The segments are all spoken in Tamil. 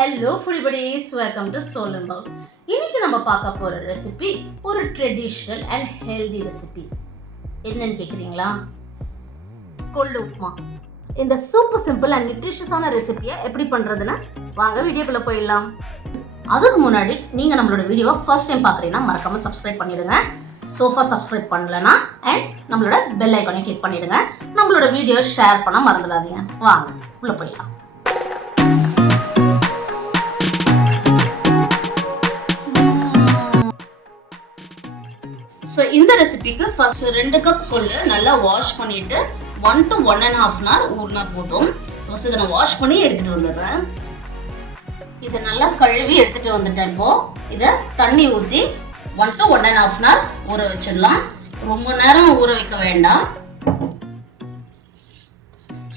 Hello everybodies, welcome to soulinbowl. இன்னைக்கு நம்ம பார்க்க போற ரெசிபி ஒரு ட்ரெடிஷனல் அண்ட் ஹெல்தி ரெசிபி. என்னன்னு கேக்குறீங்களா? கொள்ளு உப்மா. இந்த சூப்பர் சிம்பிள் அண்ட் நியூட்ரிஷியஸான ரெசிபியை எப்படி பண்றதுன்னு வாங்க வீடியோக்குள்ள போயிடலாம். அதுக்கு முன்னாடி நீங்க நம்மளோட வீடியோவை ஃபர்ஸ்ட் டைம் பார்க்குறீங்கன்னா மறக்காம சப்ஸ்கிரைப் பண்ணிடுங்க. சோஃபா சப்ஸ்கிரைப் பண்ணலனா அண்ட் நம்மளோட பெல் ஐக்கானை கிளிக் பண்ணிடுங்க. நம்மளோட வீடியோ ஷேர் பண்ண மறந்துடாதீங்க. வாங்க உள்ள போயிடலாம். ஸோ இந்த ரெசிபிக்கு ஃபர்ஸ்ட் 2 கப் கொள்ளு நல்லா வாஷ் பண்ணிட்டு 1 to 1.5 hour ஊறினா போதும். ஸோ ஃபர்ஸ்ட் இதை நான் வாஷ் பண்ணி எடுத்துட்டு வந்துடுறேன். இதை நல்லா கழுவி எடுத்துட்டு வந்துட்டேன். இப்போ இதை தண்ணி ஊற்றி 1 to 1.5 hour ஊற வச்சிடலாம். ரொம்ப நேரம் ஊற வைக்க வேண்டாம்.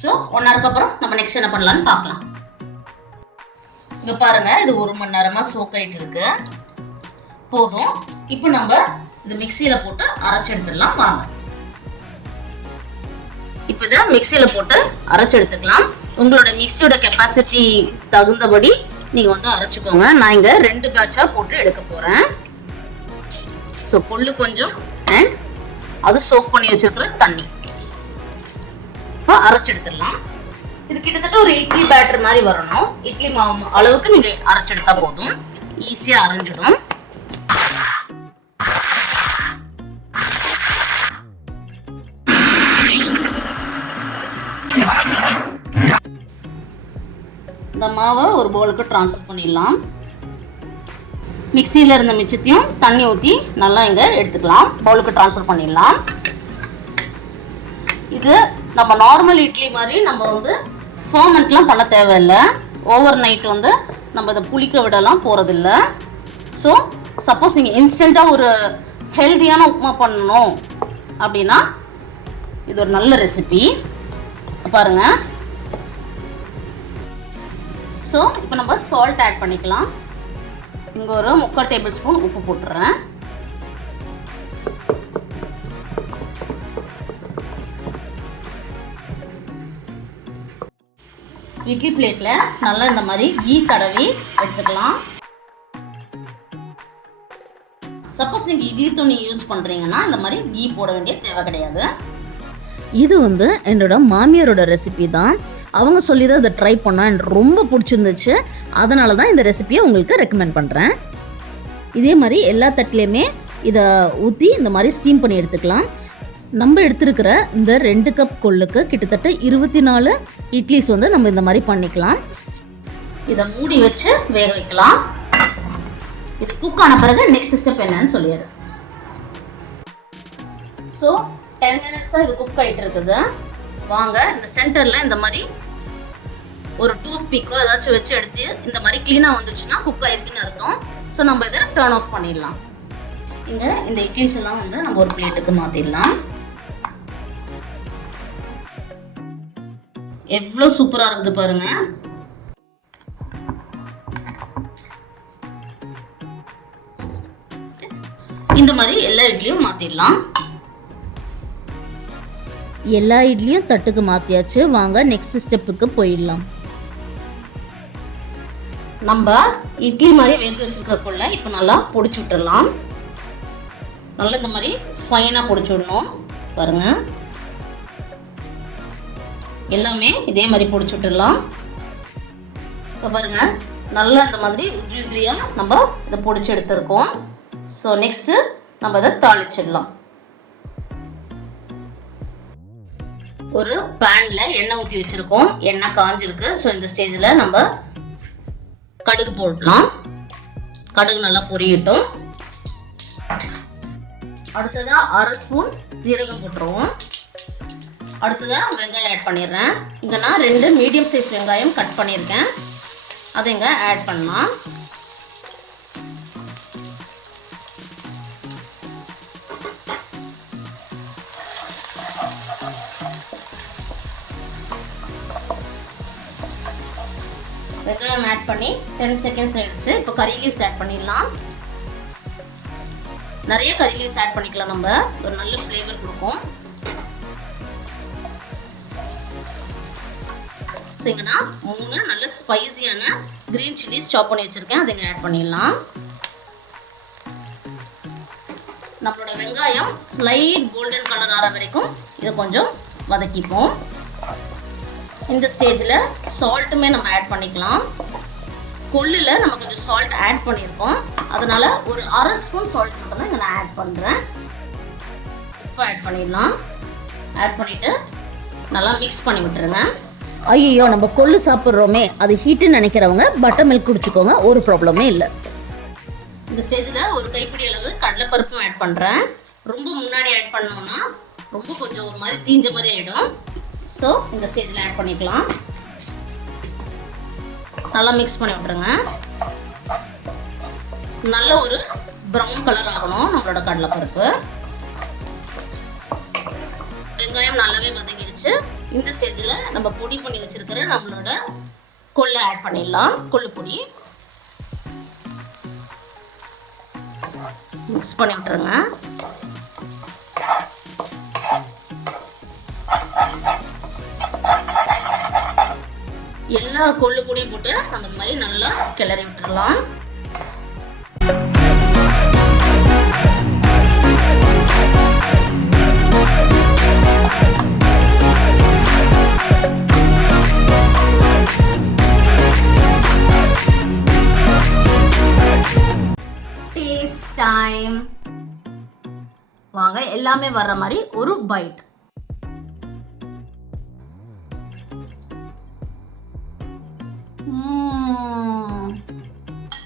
ஸோ 1 hourக்கு அப்புறம் நம்ம நெக்ஸ்ட் என்ன பண்ணலாம்னு பார்க்கலாம். இங்கே பாருங்க, இது 1 மணி நேரமாக சோக் ஆகிட்டு இருக்கு. போதும். இப்போ நம்ம இது மிக்சியில போட்டு அரைச்சு எடுத்துடலாம். வாங்க இப்போ இதை மிக்சியில போட்டு அரைச்சு எடுத்துக்கலாம். உங்களோட மிக்சியோட கெப்பாசிட்டி தகுந்தபடி நீங்க வந்து அரைச்சுக்கோங்க. நான் இங்க 2 பேட்சா போட்டு எடுக்க போறேன். ஸோ கொள்ளு கொஞ்சம் அண்ட் அது சோக் பண்ணி வச்சிருக்கிற தண்ணி இப்போ அரைச்சு எடுத்துடலாம். இது கிட்டத்தட்ட ஒரு இட்லி பேட்டர் மாதிரி வரணும். இட்லி மாவு அளவுக்கு நீங்க அரைச்சு எடுத்தா போதும். ஈஸியா அரைஞ்சிடும். இந்த மாவை ஒரு பவுலுக்கு ட்ரான்ஸ்ஃபர் பண்ணிடலாம். மிக்சியில் இருந்த மிச்சத்தையும் தண்ணி ஊற்றி நல்லா இங்கே எடுத்துக்கலாம். பவுலுக்கு ட்ரான்ஸ்ஃபர் பண்ணிடலாம். இது நம்ம நார்மல் இட்லி மாதிரி நம்ம வந்து ஃபர்மெண்ட்லாம் பண்ண தேவையில்லை. ஓவர் நைட் வந்து நம்ம இதை புளிக்க விடலாம் போகிறதில்ல. ஸோ சப்போஸ் நீங்கள் இன்ஸ்டண்ட்டாக ஒரு ஹெல்த்தியான உப்புமா பண்ணணும் அப்படின்னா இது ஒரு நல்ல ரெசிபி. பாருங்கள். ஸோ இப்போ நம்ம சால்ட் ஆட் பண்ணிக்கலாம். இங்கே ஒரு 3/4 டேபிள்ஸ்பூன் உப்பு போட்டுறேன். இட்லி பிளேட்டில் நல்லா இந்த மாதிரி கீ தடவி எடுத்துக்கலாம். சப்போஸ் நீங்கள் இட்லி துணி யூஸ் பண்ணுறீங்கன்னா இந்த மாதிரி கீ போட வேண்டிய தேவை கிடையாது. இது வந்து என்னோட மாமியாரோட ரெசிபி தான். அவங்க சொல்லி தான் இதை ட்ரை பண்ணோம். எனக்கு ரொம்ப பிடிச்சிருந்துச்சு. அதனால தான் இந்த ரெசிபியை உங்களுக்கு ரெக்கமெண்ட் பண்ணுறேன். இதே மாதிரி எல்லா தட்டிலையுமே இதை ஊற்றி இந்த மாதிரி ஸ்டீம் பண்ணி எடுத்துக்கலாம். நம்ம எடுத்துருக்கிற இந்த 2 கப் கொள்ளுக்கு கிட்டத்தட்ட 24 இட்லிஸ் வந்து நம்ம இந்த மாதிரி பண்ணிக்கலாம். இதை மூடி வச்சு வேக வைக்கலாம். இது குக் ஆன பிறகு நெக்ஸ்ட் ஸ்டெப் என்னன்னு சொல்லிடுறேன். ஸோ 10 minutes தான் இது குக் ஆகிட்டு இருக்குது. வாங்க இந்த சென்டரில் இந்த மாதிரி ஒரு டூத் பிக்கோ ஏதாச்சும் வச்சு எடுத்து இந்த மாதிரி க்ளீனாக வந்துச்சுன்னா குக் ஆகிருக்குன்னு அர்த்தம். ஸோ நம்ம இதை டர்ன் ஆஃப் பண்ணிடலாம். இங்கே இந்த இட்லிஸ் எல்லாம் வந்து நம்ம ஒரு பிளேட்டுக்கு மாற்றிடலாம். எவ்வளோ சூப்பராக இருக்குது பாருங்க. இந்த மாதிரி எல்லா இட்லியும் மாற்றிடலாம். எல்லா இட்லியும் தட்டுக்கு மாற்றியாச்சு. வாங்க நெக்ஸ்ட் ஸ்டெப்புக்கு போயிடலாம். நம்ம இட்லி மாதிரி வேக வச்சுருக்கக்குள்ள இப்போ நல்லா பொடிச்சு விட்டுடலாம். நல்லா இந்த மாதிரி ஃபைனாக பொடிச்சு விடணும். பாருங்கள், எல்லாமே இதே மாதிரி பொடிச்சு விட்டுடலாம். இப்போ பாருங்கள், நல்லா இந்த மாதிரி உதிரி உதிரியாக நம்ம இதை பொடிச்சு எடுத்துருக்கோம். ஸோ நெக்ஸ்ட்டு நம்ம இதை தாளிச்சிடலாம். ஒரு பேனில் எண்ணெய் ஊற்றி வச்சுருக்கோம். எண்ணெய் காஞ்சிருக்கு. ஸோ இந்த ஸ்டேஜில் நம்ம கடுகு போடலாம். கடுகு நல்லா பொரியட்டும். அடுத்ததாக 1/2 ஸ்பூன் சீரகம் போட்டுருவோம். அடுத்ததாக வெங்காயம் ஆட் பண்ணிடுறேன். இங்கே நான் 2 மீடியம் சைஸ் வெங்காயம் கட் பண்ணியிருக்கேன். அதை இங்கே ஆட் பண்ணலாம். வெங்காயம் ஆட் பண்ணி 10 seconds ஆயிடுச்சு. இப்போ கறி லீவ்ஸ் ஆட் பண்ணிடலாம். நிறைய கறி லீவ்ஸ் ஆட் பண்ணிக்கலாம். நம்ம ஒரு நல்ல ஃப்ளேவர் கொடுக்கும். ஸோ இங்கே நான் 3 நல்ல ஸ்பைசியான க்ரீன் சில்லிஸ் சாப் பண்ணி வச்சுருக்கேன், அதை ஆட் பண்ணிடலாம். நம்மளோட வெங்காயம் ஸ்லைட் கோல்டன் கலர் ஆகிற வரைக்கும் இதை கொஞ்சம் வதக்கிப்போம். இந்த ஸ்டேஜில் சால்ட்டுமே நம்ம ஆட் பண்ணிக்கலாம். கொள்ளில் நம்ம கொஞ்சம் சால்ட் ஆட் பண்ணியிருக்கோம், அதனால் ஒரு அரை ஸ்பூன் சால்ட் மட்டும் தான் இதை நான் ஆட் பண்ணுறேன். உப்பு ஆட் பண்ணிடலாம். ஆட் பண்ணிவிட்டு நல்லா மிக்ஸ் பண்ணி விட்டுருங்க. ஐயோ நம்ம கொள்ளு சாப்பிட்றோமே அது ஹீட்டுன்னு நினைக்கிறவங்க பட்டர் மில்க் குடிச்சுக்கோங்க, ஒரு ப்ராப்ளமே இல்லை. இந்த ஸ்டேஜில் ஒரு கைப்பிடி அளவு கடலைப்பருப்பும் ஆட் பண்ணுறேன். ரொம்ப முன்னாடி ஆட் பண்ணோம்னா ரொம்ப கொஞ்சம் ஒரு மாதிரி தீஞ்ச மாதிரி ஆகிடும். ஸோ இந்த ஸ்டேஜில் ஆட் பண்ணிக்கலாம். நல்லா மிக்ஸ் பண்ணி விட்ருங்க. நல்ல ஒரு ப்ரௌன் கலர் ஆகணும் நம்மளோட கடலைப்பருப்பு. வெங்காயம் நல்லாவே வதங்கிடுச்சு. இந்த ஸ்டேஜில் நம்ம பொடி பண்ணி வச்சுருக்கிற நம்மளோட கொள்ளை ஆட் பண்ணிடலாம். கொள்ளு பொடி மிக்ஸ் பண்ணி விட்டுருங்க. எல்லா கொள்ளு பொடியும் போட்டு நம்ம இந்த மாதிரி நல்லா கிளறி விட்டுடலாம். டைம் வாங்க, எல்லாமே வர்ற மாதிரி ஒரு பைட்.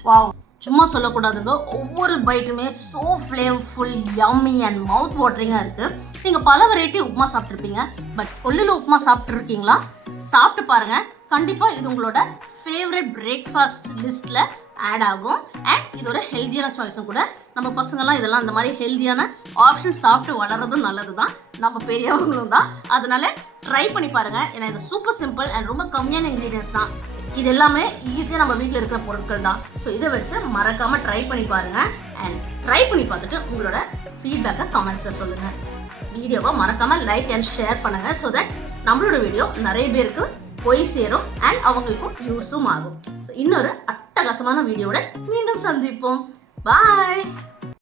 வாவ், சும்மா சொல்லக்கூடாதுங்க, ஒவ்வொரு பைட்டுமே so flavourful, yummy and mouth வாட்டரிங்காக இருக்குது. நீங்கள் பல வெரைட்டி உப்புமா சாப்பிட்ருப்பீங்க, பட் கொள்ளில் உப்புமா சாப்பிட்ருக்கீங்களா? சாப்பிட்டு பாருங்கள், கண்டிப்பாக இது உங்களோட ஃபேவரட் பிரேக்ஃபாஸ்ட் லிஸ்ட்டில் ஆட் ஆகும். அண்ட் இது ஒரு ஹெல்த்தியான சாய்ஸும் கூட. நம்ம பசங்கள்லாம் இதெல்லாம் இந்த மாதிரி ஹெல்த்தியான ஆப்ஷன் சாப்பிட்டு வளர்றதும் நல்லது தான், நம்ம பெரியவங்களும் தான். அதனால ட்ரை பண்ணி பாருங்கள். ஏன்னா இது சூப்பர் சிம்பிள் அண்ட் ரொம்ப கம்மியான இன்க்ரீடியன்ஸ் தான். இது எல்லாமே ஈஸியாக நம்ம வீட்டில் இருக்கிற பொருட்கள் தான். ஸோ இதை வச்சு மறக்காமல் ட்ரை பண்ணி பாருங்கள். அண்ட் ட்ரை பண்ணி பார்த்துட்டு உங்களோட ஃபீட்பேக்கை கமெண்ட்ஸில் சொல்லுங்கள். வீடியோவை மறக்காமல் லைக் அண்ட் ஷேர் பண்ணுங்கள். ஸோ தட் நம்மளோட வீடியோ நிறைய பேருக்கு போய் சேரும் அண்ட் அவங்களுக்கும் யூஸும் ஆகும். ஸோ இன்னொரு அட்டகாசமான வீடியோவுடன் மீண்டும் சந்திப்போம். பாய்.